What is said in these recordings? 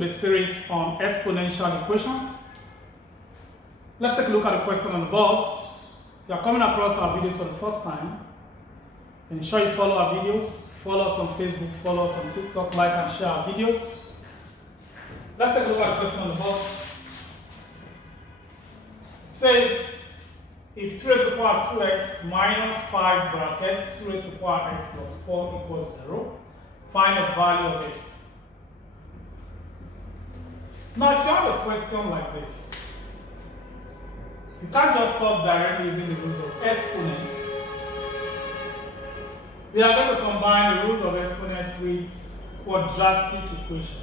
the series on exponential equation. Let's take a look at the question on the board. If you are coming across our videos for the first time, ensure you follow our videos, follow us on Facebook, follow us on TikTok, like and share our videos. Let's take a look at the question on the board. It says, if 2 raised to the power 2x minus 5 bracket 2 raised to the power x plus 4 equals 0, find the value of x. Now, if you have a question like this, you can't just solve directly using the rules of exponents. We are going to combine the rules of exponents with quadratic equation.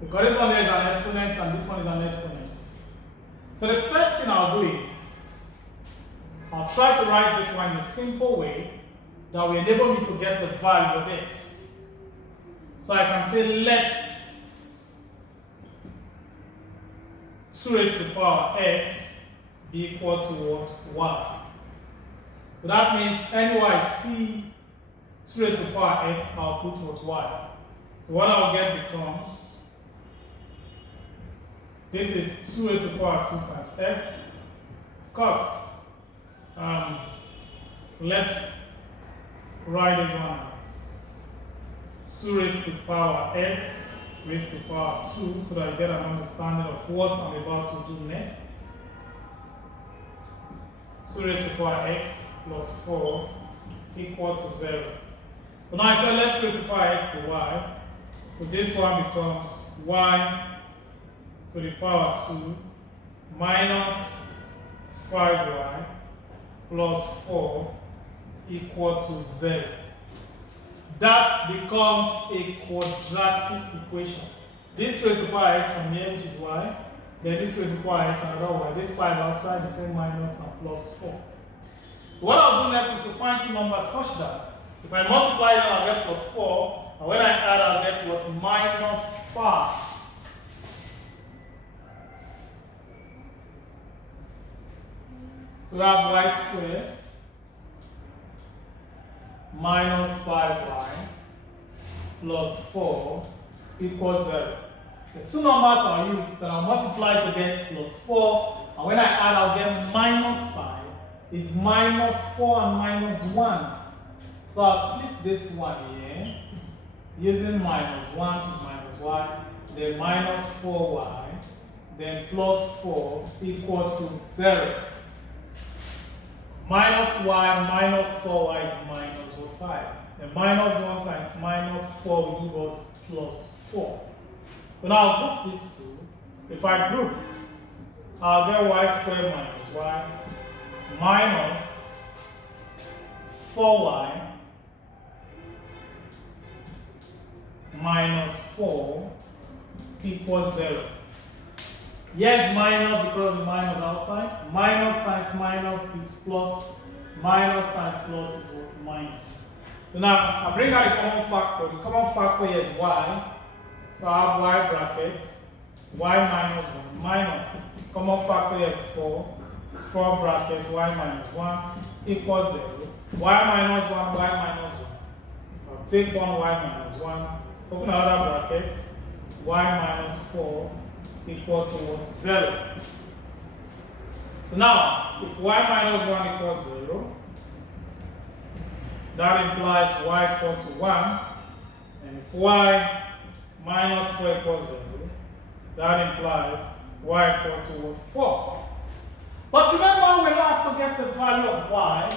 Because this one is an exponent and this one is an exponent. So the first thing I'll do is, I'll try to write this one in a simple way that will enable me to get the value of x. So I can say let 2 raised to the power x be equal to what? Y. So that means anywhere I see 2 raised to the power x, I'll put what? Y. So what I'll get becomes, this is 2 raised to the power 2 times x. Of course, let's write this one as 2 raised to the power x raised to the power 2, so that you get an understanding of what I'm about to do next. 2 raised to the power x plus 4 equal to 0. So now I said let's raise to the power x to y. So this one becomes y to the power 2 minus 5y plus 4 equal to 0. That becomes a quadratic equation. This raised to the power x from here, which is y, then this raised to the power x another y. This 5 outside, the same minus and plus 4. So what I'll do next is to find two numbers such that if I multiply them, I'll get plus 4, and when I add, I'll get what? Minus 5. So we have y squared minus 5y plus 4 equals 0. The two numbers I'll use that I'll multiply to get plus 4, and when I add, I'll get minus 5. It's minus 4 and minus 1. So I'll split this one here using minus 1, which is minus y, then minus 4y, then plus 4 equal to 0. Minus y minus 4y is minus 5. And minus 1 times minus 4 will give us plus 4. So now I'll group these two. If I group, I'll get y squared minus y minus 4y minus 4 equals 0. Yes, minus because of the minus outside. Minus times minus is plus. Minus times plus is what? Minus. So now I bring out the common factor. The common factor here is y. So I have y brackets. Y minus 1 minus. Common factor here is 4. 4 bracket y minus 1 equals 0. Y minus 1, y minus 1. I'll take one y minus 1. Open another bracket. Y minus 4 equal to what? 0. So now, if y minus 1 equals 0, that implies y equal to 1. And if y minus 4 equals 0, that implies y equal to what? 4. But remember, we're asked to get the value of y.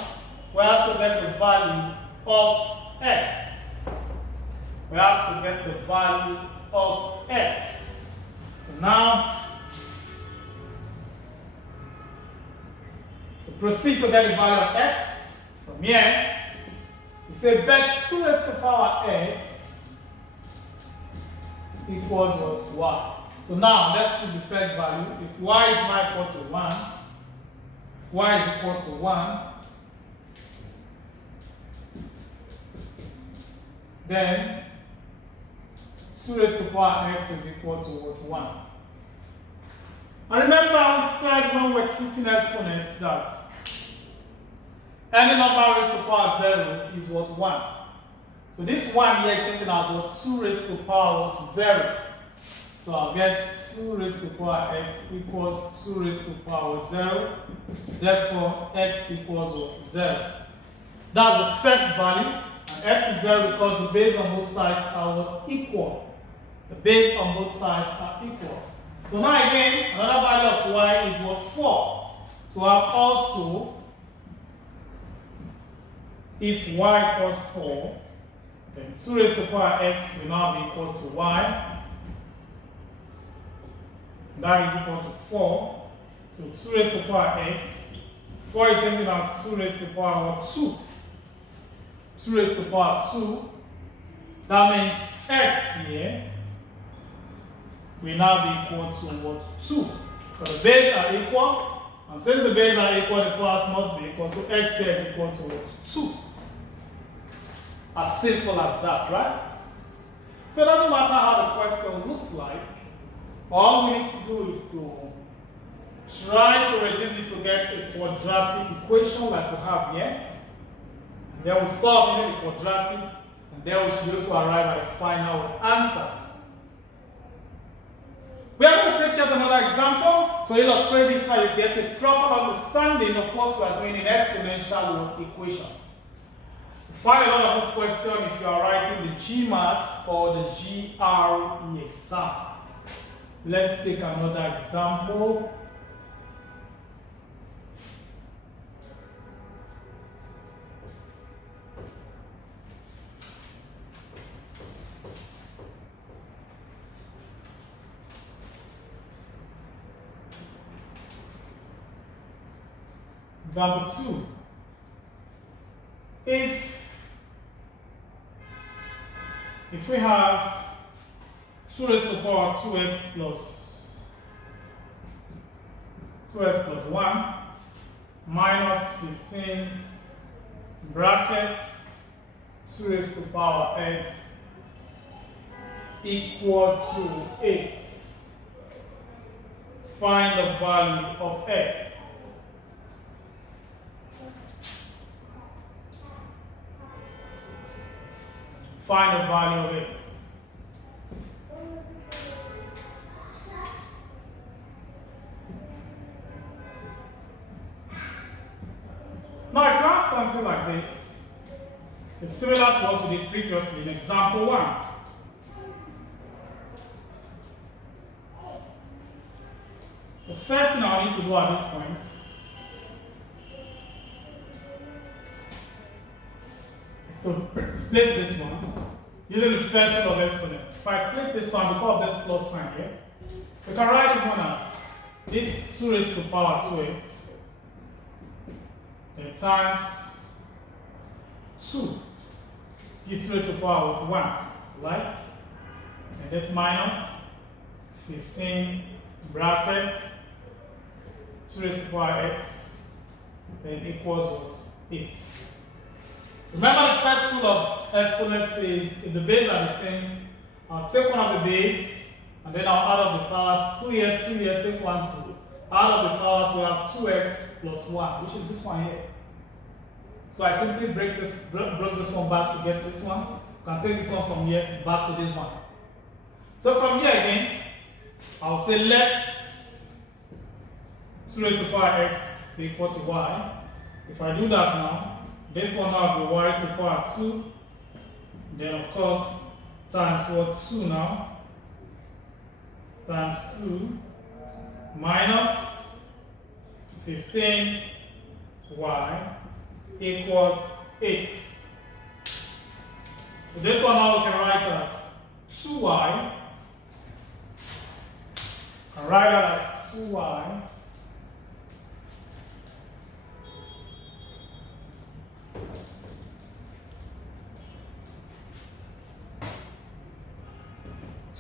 We're asked to get the value of x. We're asked to get the value of x. So now, to proceed to get the value of x, from here, we say bet 2 raised to the power x equals what? Y. So now, let's choose the first value. If y is now equal to 1, if y is equal to 1, then 2 raised to the power x is equal to what? 1. And remember I said when we're treating exponents that any number raised to the power 0 is what? 1. So this one here is taken as what? 2 raised to power 0. So I'll get 2 raised to power x equals 2 raised to power 0. Therefore, x equals what? 0. That's the first value. And x is 0 because the base on both sides are what? Equal. The base on both sides are equal. So now again, another value of y is what? 4. So I have also, if y equals 4, then 2 raised to power x will now be equal to y. That is equal to 4. So 2 raised to power x. 4 is something as 2 raised to power 2. 2 raised to power 2. That means x here will now be equal to what? 2. So the bases are equal. And since the bases are equal, the powers must be equal. So x here is equal to what? 2. As simple as that, right? So it doesn't matter how the question looks like. All we need to do is to try to reduce it to get a quadratic equation like we have here. And then we'll solve using the quadratic, and then we should be able to arrive at a final answer. We are going to take yet another example to illustrate this how you get a proper understanding of what we are doing in exponential equation. You find a lot of this question if you are writing the GMAT or the GRE exams. Let's take another example. Example 2. If we have 2 raised to the power 2x plus 1 minus 15 brackets 2 raised to the power x equal to 8. Find the value of x. Find the value of x. Now, if you have something like this, it's similar to what we did previously in example 1. The first thing I need to do at this point is to split this one using the first rule of exponent. If I split this one because of this plus sign here, we can write this one as this 2 raised to the power 2x times 2 is 2 raised to the power 1, right? And this minus 15 brackets 2 raised to the power x then equals what? 8. Remember the first rule of exponent says if the bases are the same, I'll take one of the base and then I'll add up the powers. 2 here, 2 here, take 1, 2. Out of the powers we have 2x plus 1, which is this one here. So I simply broke this one back to get this one. You can take this one from here back to this one. So from here again, I'll say let's 2 raised to the power x be equal to y. If I do that now, this one now will be y to the power 2. Then of course times what? 2 now. Times 2 minus 15y equals 8. So this one now we can write as 2y. Can write that as 2y.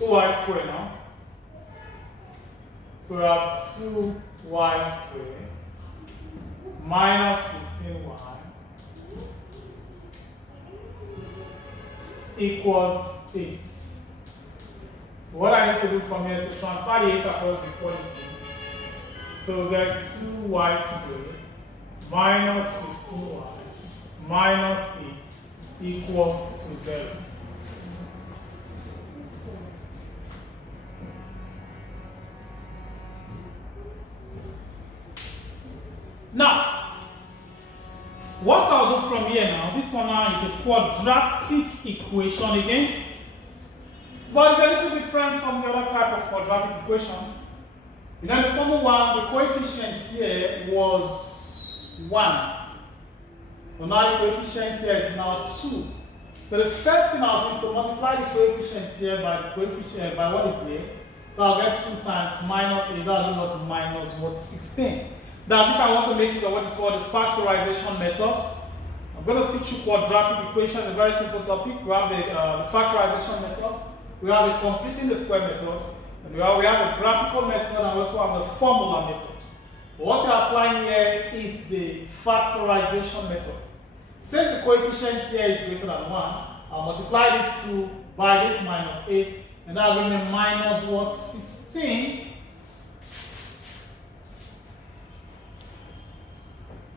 Y squared now. So we have 2y squared minus 15y equals 8. So what I need to do from here is to transfer the 8 across the equality. So we get 2y squared minus 15y minus 8 equal to 0. Now, what I'll do from here now, this one now is a quadratic equation again, but it's a little different from the other type of quadratic equation. You know, in the former one, the coefficient here was 1. But now the coefficient here is now 2. So the first thing I'll do is to multiply the coefficient here by the coefficient by what is here. So I'll get 2 times minus 8, that will give us minus what, 16. That if I want to make use of what is called the factorization method, I'm going to teach you quadratic equation, a very simple topic. We have the factorization method, we have the completing the square method, and we have the graphical method, and we also have the formula method. But what you're applying here is the factorization method. Since the coefficient here is greater than 1, I'll multiply this 2 by this minus 8, and that'll give me minus what, 16.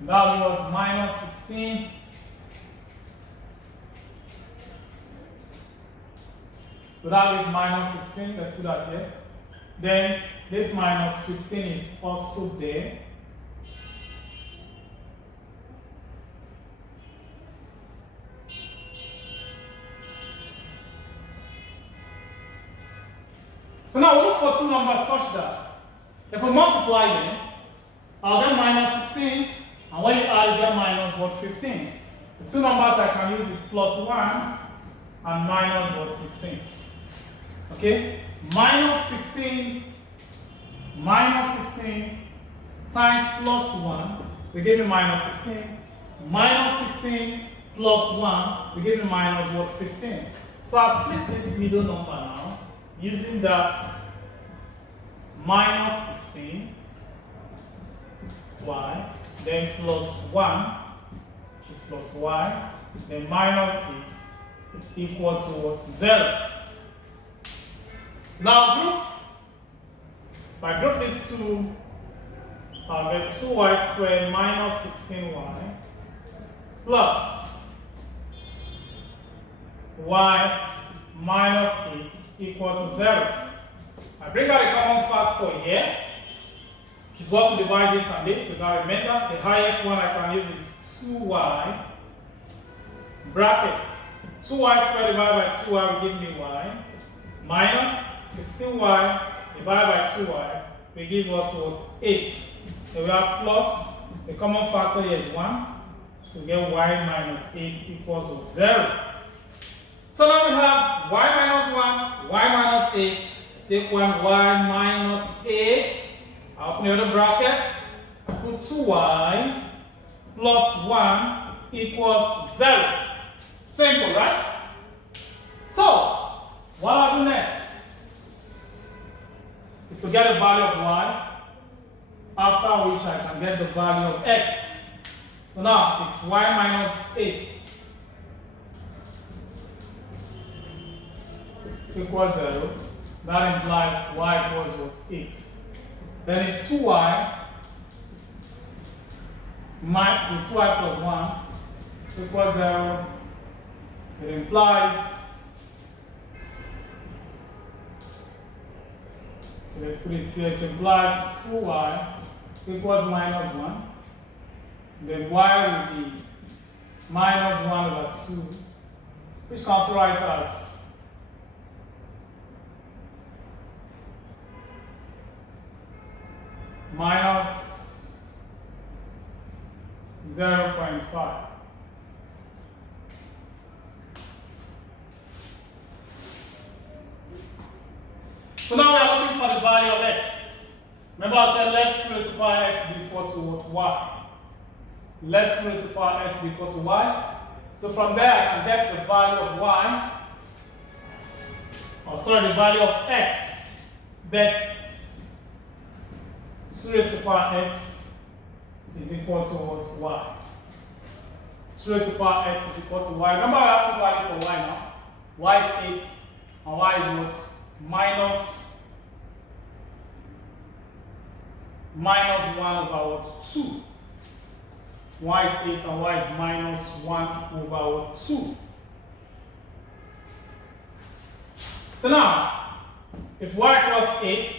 And that was minus 16. So that is minus 16. Let's put that here. Then this minus 15 is also there. So now we look for two numbers such that if we multiply them, I'll get minus 16. And when you add, you get minus what, 15. The two numbers I can use is plus 1 and minus what, 16. Okay? Minus 16 times plus 1 will give me minus 16. Minus 16 plus 1 will give me minus what, 15. So I'll split this middle number now using that minus 16 y, then plus 1, which is plus y, then minus 8 equal to what? 0. Now if I group these two, I'll get 2y squared minus 16y plus y minus 8 equal to 0. I bring out a common factor here, which is what to divide this and this. So now remember, the highest one I can use is 2y bracket 2y squared divided by 2y will give me y minus 16y divided by 2y will give us what? 8. So we have plus, the common factor here is 1. So we get y minus 8 equals what? 0. So now we have y minus 1, y minus 8. Take 1, y minus 8. I'll open the other bracket. Put 2y plus 1 equals 0. Simple, right? So, what I'll do next is to get the value of y, after which I can get the value of x. So now, if y minus 8 equals 0, that implies y equals 8. Then if 2y plus 1 equals 0, it implies, so let's put it here, it implies 2y equals minus 1. Then y will be minus 1 over 2, which can also write as minus 0.5. So now we are looking for the value of x. Remember I said let 2 raised to the power x be equal to y. Let 2 raised to the power x be equal to y. So from there I can get the value of y, or sorry, the value of x. That's 2 raised to the power x is equal to what? Y. 2 raised to the power x is equal to y. Remember I have two values for y now. Y is 8 and y is what? Minus 1 over what? 2. Y is 8 and y is minus 1 over what? 2. So now, if y equals 8,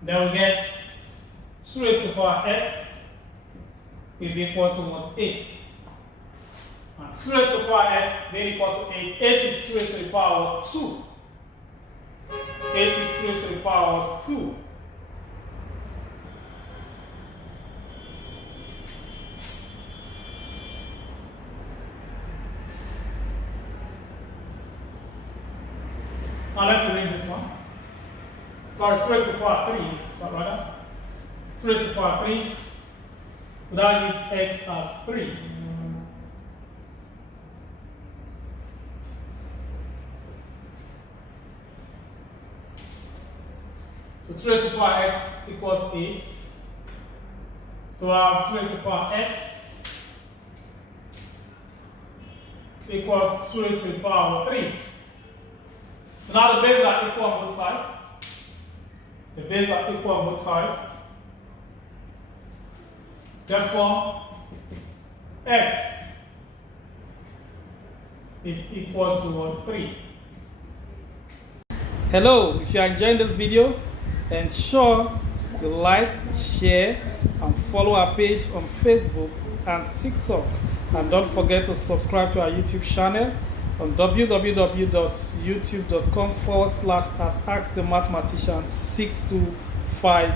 then we get 2 raised to the power x will be equal to what? 8. And 2 raised to the power x being equal to 8. 8 is 2 raised to the power 2. 8 is 2 raised to the power 2. Now let's erase this one. Sorry, 2 raised to the power 3. Sorry, rather. 2 raised to the power 3. That gives x as 3. So 2 raised to the power x equals 8. So I have 2 raised to the power x equals 2 raised to the power 3. So now the bases are equal on both sides. The bases are equal on both sides. Therefore, x is equal to what? 3. Hello, if you are enjoying this video, ensure you like, share, and follow our page on Facebook and TikTok. And don't forget to subscribe to our YouTube channel on www.youtube.com/askthemathematician625.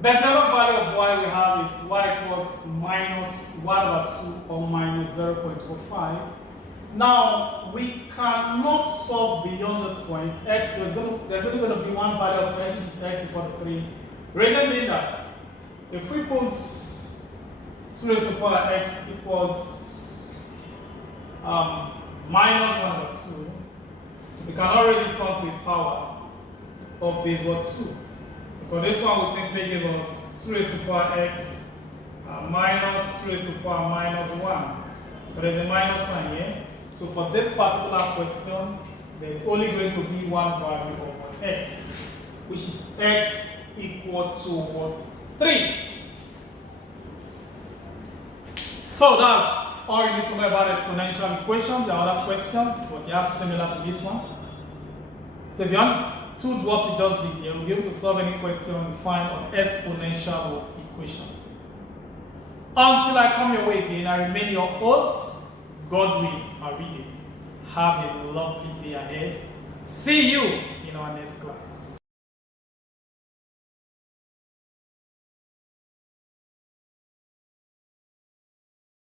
The general value of y we have is y equals minus 1/2 or minus 0.05. Now, we cannot solve beyond this point. X, there's only going to be one value of x, which is x equal to 3. Reason being that, if we put 2 raised to the power x equals minus 1/2, we can already raise this one to the power of base 2. Because this one will simply give us 2 raised to the power x minus 2 raised to the power minus 1. So there's a minus sign here. So for this particular question, there's only going to be one value of x, which is x equal to what? 3. So that's all you need to know about exponential equations. There are other questions, but they are similar to this one. So if you understood what we just did here, you'll be able to solve any question you find on exponential equation. Until I come your way again, I remain your host, Godwin Aride. Have a lovely day ahead. See you in our next class.